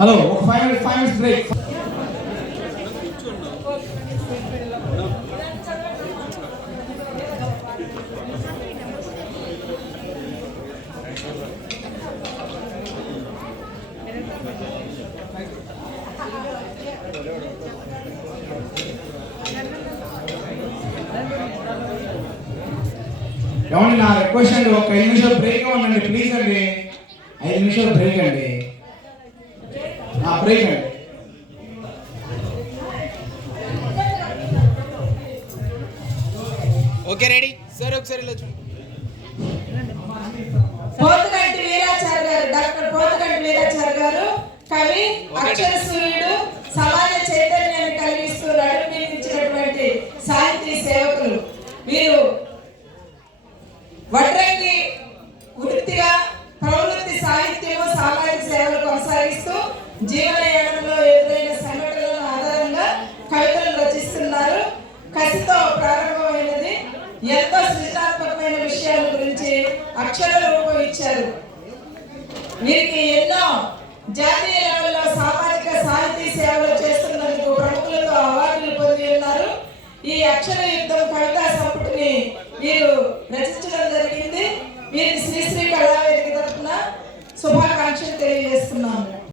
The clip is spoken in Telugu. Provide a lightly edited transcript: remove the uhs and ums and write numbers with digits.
హలో ఒక 5 minutes బ్రేక్. ఏమండి నా రిక్వెస్ట్ అండి, ఒక 5 నిమిషాలు బ్రేక్ ఇవ్వండి ప్లీజ్ అండి. 5 నిమిషాలు బ్రేక్ అండి, బ్రేక్ అండి. ఓకే రెడీ సార్, ఒకసారి ఇలా చూడండి. పోతుగంటి వీరాచారి గారు, డాక్టర్ పోతుగంటి వీరాచారి గారు కవి, అక్షర సూర్యుడు, సమాజ చైతన్యాన్ని కలిగిస్తూ నడిపించినటువంటి సాహితీ సేవకులు. వీరు వడ్రంగి వృత్తిగా ప్రవృత్తి సాహిత్యము సామాజిక సేవలు కొనసాగిస్తూ జీవనయానంలో ఎదురైన సంఘటనల ఆధారంగా కవితలు రచిస్తున్నారు. కసితో ప్రారంభమైనది ఎంతో సృజనాత్మకమైన విషయాల గురించి అక్షర రూపం ఇచ్చారు. వీరికి ఎన్నో జాతీయ లెవెల్లో సామాజిక సాహితీ సేవలు చేస్తున్నందుకు ప్రముఖులతో అవార్డులు పొంది ఉన్నారు. ఈ అక్షర యుద్ధం కవితా సంపుటిని వీరు